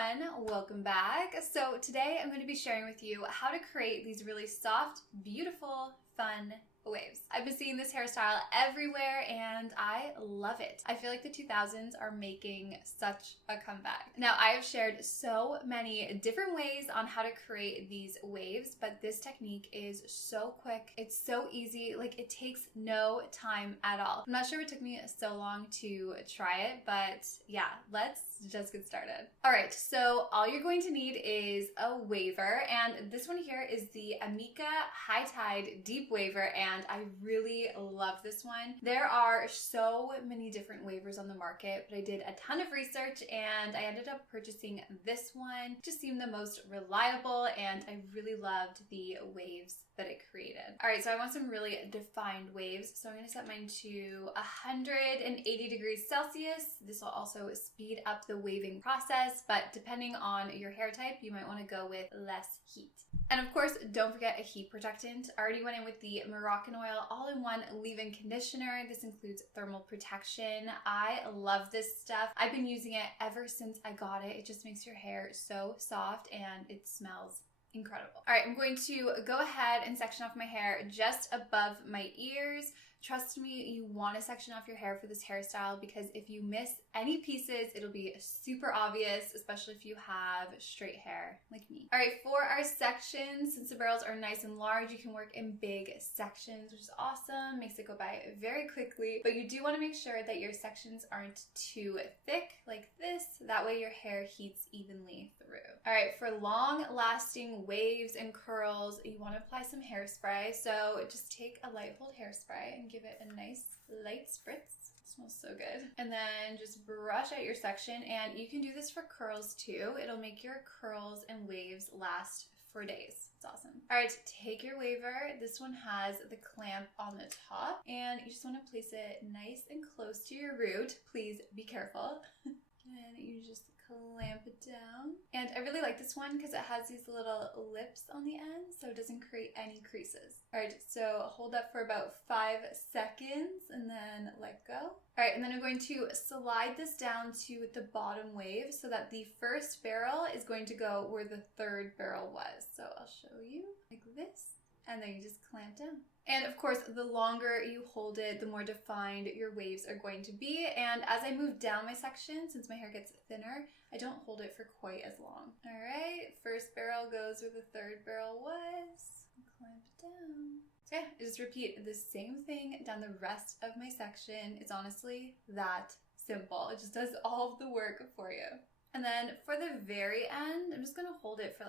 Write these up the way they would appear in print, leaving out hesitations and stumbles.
everyone, welcome back. So today I'm going to be sharing with you how to create these really soft, beautiful, fun waves. I've been seeing this hairstyle everywhere and I love it. I feel like the 2000s are making such a comeback. Now, I have shared so many different ways on how to create these waves, but this technique is so quick. It's so easy. Like, it takes no time at all. I'm not sure it took me so long to try it, but yeah, let's just get started. All right, so all you're going to need is a waver, and this one here is the Amika High Tide Deep Waver, and I really love this one. There are so many different wavers on the market, but I did a ton of research and I ended up purchasing this one. It just seemed the most reliable and I really loved the waves that it created. All right, so I want some really defined waves. So I'm gonna set mine to 180 degrees Celsius. This will also speed up the waving process, but depending on your hair type, you might wanna go with less heat. And of course, don't forget a heat protectant. I already went in with the Moroccan Oil All-in-One Leave-In Conditioner. This includes thermal protection. I love this stuff. I've been using it ever since I got it. It just makes your hair so soft and it smells incredible. All right, I'm going to go ahead and section off my hair just above my ears. Trust me, you want to section off your hair for this hairstyle because if you miss any pieces, it'll be super obvious, especially if you have straight hair like me. All right, for our sections, since the barrels are nice and large, you can work in big sections, which is awesome, makes it go by very quickly, but you do want to make sure that your sections aren't too thick like this. That way your hair heats evenly through. All right, for long-lasting waves and curls, you want to apply some hairspray. So just take a light hold hairspray and give it a nice light spritz. It smells so good. And then just brush out your section, and you can do this for curls too. It'll make your curls and waves last for days. It's awesome. All right, take your waver. This one has the clamp on the top, and you just want to place it nice and close to your root. Please be careful. And you just clamp it down. And I really like this one because it has these little lips on the end, so it doesn't create any creases. All right, so hold that for about 5 seconds and then let go. All right, and then I'm going to slide this down to the bottom wave so that the first barrel is going to go where the third barrel was. So I'll show you like this, and then you just clamp down. And of course, the longer you hold it, the more defined your waves are going to be. And as I move down my section, since my hair gets thinner, I don't hold it for quite as long. All right, first barrel goes where the third barrel was. Clamp it down. So yeah, I just repeat the same thing down the rest of my section. It's honestly that simple. It just does all of the work for you. And then for the very end, I'm just gonna hold it for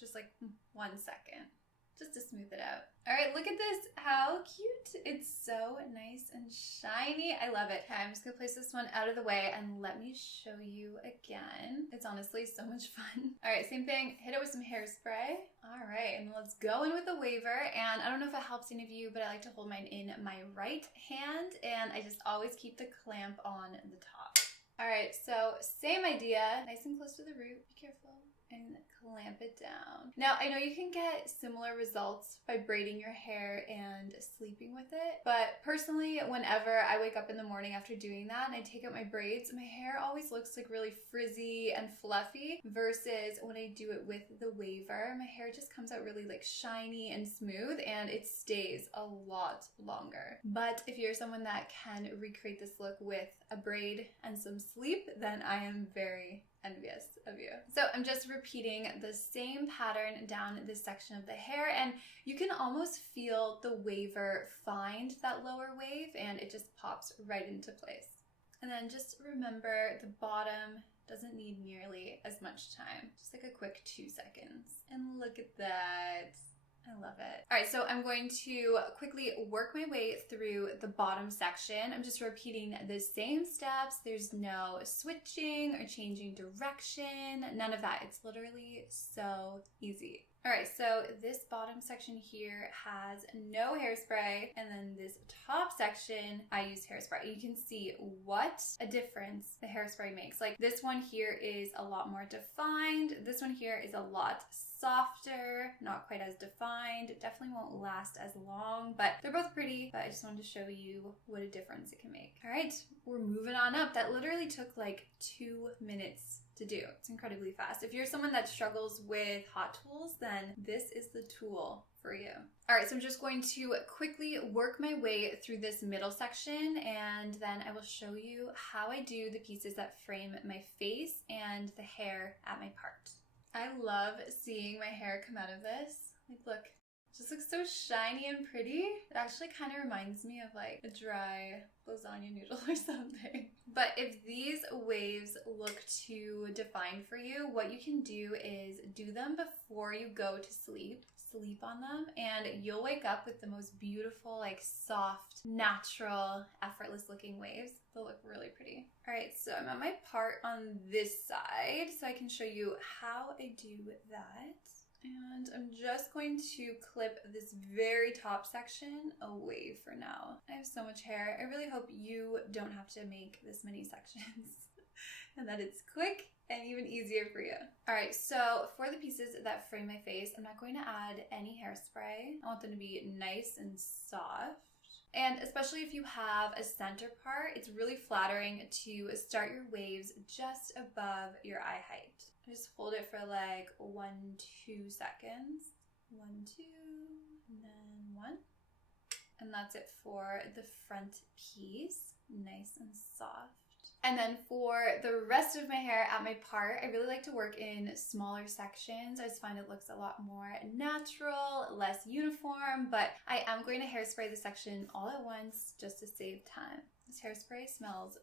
just 1 second. Just to smooth it out. All right, look at this. How cute. It's so nice and shiny. I love it. Okay, I'm just gonna place this one out of the way and let me show you again. It's honestly so much fun. All right, same thing. Hit it with some hairspray. All right, and let's go in with a waver. And I don't know if it helps any of you, but I like to hold mine in my right hand, and I just always keep the clamp on the top. All right, so same idea. Nice and close to the root. Be careful. And clamp it down. Now, I know you can get similar results by braiding your hair and sleeping with it, but personally, whenever I wake up in the morning after doing that and I take out my braids, my hair always looks like really frizzy and fluffy versus when I do it with the waver, my hair just comes out really shiny and smooth and it stays a lot longer. But if you're someone that can recreate this look with a braid and some sleep, then I am very envious of you. So I'm just repeating the same pattern down this section of the hair, and you can almost feel the waver find that lower wave and it just pops right into place. And then just remember the bottom doesn't need nearly as much time, just like a quick 2 seconds. And look at that. I love it. All right, so I'm going to quickly work my way through the bottom section. I'm just repeating the same steps. There's no switching or changing direction, none of that. It's literally so easy. All right, so this bottom section here has no hairspray, and then this top section, I used hairspray. You can see what a difference the hairspray makes. Like this one here is a lot more defined. This one here is a lot softer, not quite as defined. It definitely won't last as long, but they're both pretty, but I just wanted to show you what a difference it can make. All right, we're moving on up. That literally took like 2 minutes to do. It's incredibly fast. If you're someone that struggles with hot tools, then this is the tool for you. All right, so I'm just going to quickly work my way through this middle section, and then I will show you how I do the pieces that frame my face and the hair at my part. I love seeing my hair come out of this. Like, look. It just looks so shiny and pretty. It actually kind of reminds me of like a dry lasagna noodle or something. But if these waves look too defined for you, what you can do is do them before you go to sleep. Sleep on them, and you'll wake up with the most beautiful, like soft, natural, effortless looking waves. They'll look really pretty. All right, so I'm at my part on this side, so I can show you how I do that. And I'm just going to clip this very top section away for now. I have so much hair. I really hope you don't have to make this many sections and that it's quick and even easier for you. All right, so for the pieces that frame my face, I'm not going to add any hairspray. I want them to be nice and soft. And especially if you have a center part, it's really flattering to start your waves just above your eye height. Just hold it for like 1-2 seconds. 1, 2, and then 1. And that's it for the front piece. Nice and soft. And then for the rest of my hair at my part, I really like to work in smaller sections. I just find it looks a lot more natural, less uniform, but I am going to hairspray the section all at once just to save time. This hairspray smells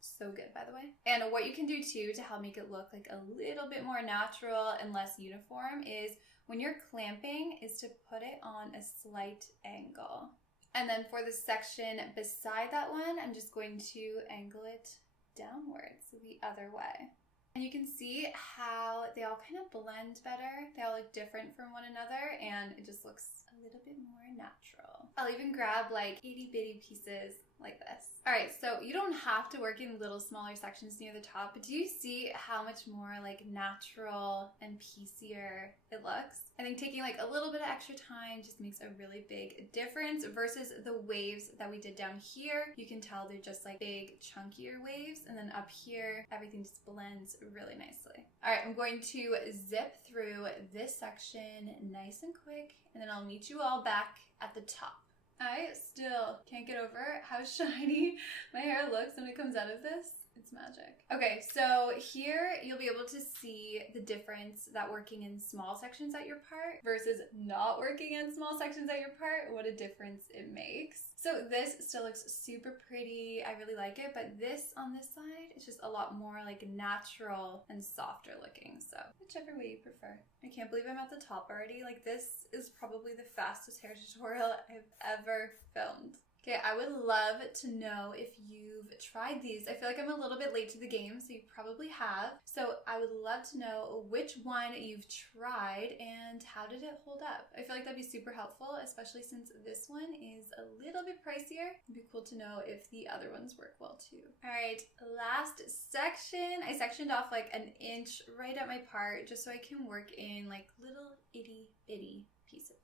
so good, by the way. And what you can do too to help make it look like a little bit more natural and less uniform is when you're clamping is to put it on a slight angle. And then for the section beside that one, I'm just going to angle it downwards, so the other way. And you can see how they all kind of blend better. They all look different from one another, and it just looks a little bit more natural. I'll even grab like itty bitty pieces like this. All right, so you don't have to work in little smaller sections near the top, but do you see how much more like natural and piecier it looks? I think taking like a little bit of extra time just makes a really big difference versus the waves that we did down here. You can tell they're just like big chunkier waves, and then up here everything just blends really nicely. All right, I'm going to zip through this section nice and quick, and then I'll meet you all back at the top. I still can't get over how shiny my hair looks when it comes out of this. It's magic. Okay, so here you'll be able to see the difference that working in small sections at your part versus not working in small sections at your part, what a difference it makes. So this still looks super pretty. I really like it, but this on this side is just a lot more like natural and softer looking. So whichever way you prefer. I can't believe I'm at the top already. Like, this is probably the fastest hair tutorial I've ever filmed. Okay, I would love to know if you've tried these. I feel like I'm a little bit late to the game, so you probably have. So I would love to know which one you've tried and how did it hold up. I feel like that'd be super helpful, especially since this one is a little bit pricier. It'd be cool to know if the other ones work well too. All right, last section. I sectioned off like 1 inch right at my part just so I can work in like little itty bitty pieces.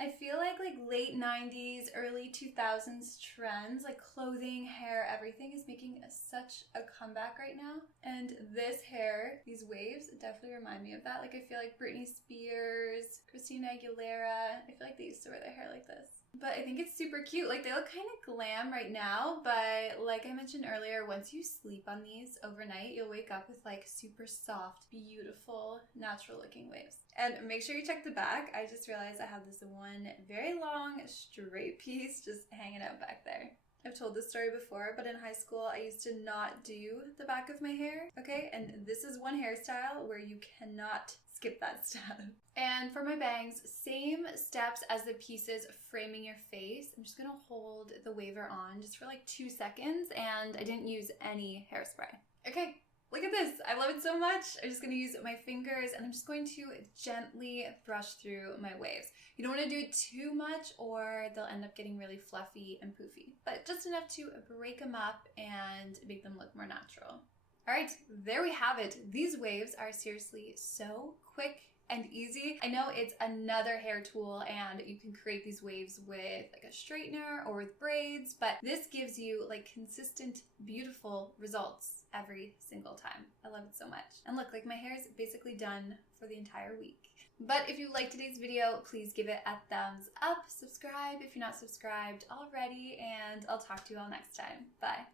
I feel like late 90s, early 2000s trends, like clothing, hair, everything is making such a comeback right now. And this hair, these waves, definitely remind me of that. Like, I feel like Britney Spears, Christina Aguilera, I feel like they used to wear their hair like this. But I think it's super cute. Like, they look kind of glam right now, but like I mentioned earlier, once you sleep on these overnight, you'll wake up with like super soft, beautiful, natural looking waves. And make sure you check the back. I just realized I have this one very long straight piece just hanging out back there. I've told this story before, but in high school, I used to not do the back of my hair, okay? And this is one hairstyle where you cannot skip that step. And for my bangs, same steps as the pieces framing your face. I'm just gonna hold the waver on just for like 2 seconds, and I didn't use any hairspray. Okay, look at this. I love it so much. I'm just gonna use my fingers, and I'm just going to gently brush through my waves. You don't wanna do it too much or they'll end up getting really fluffy and poofy, but just enough to break them up and make them look more natural. All right, there we have it. These waves are seriously so quick and easy. I know it's another hair tool and you can create these waves with like a straightener or with braids, but this gives you like consistent, beautiful results every single time. I love it so much. And look, like my hair is basically done for the entire week. But if you liked today's video, please give it a thumbs up, subscribe if you're not subscribed already, and I'll talk to you all next time. Bye.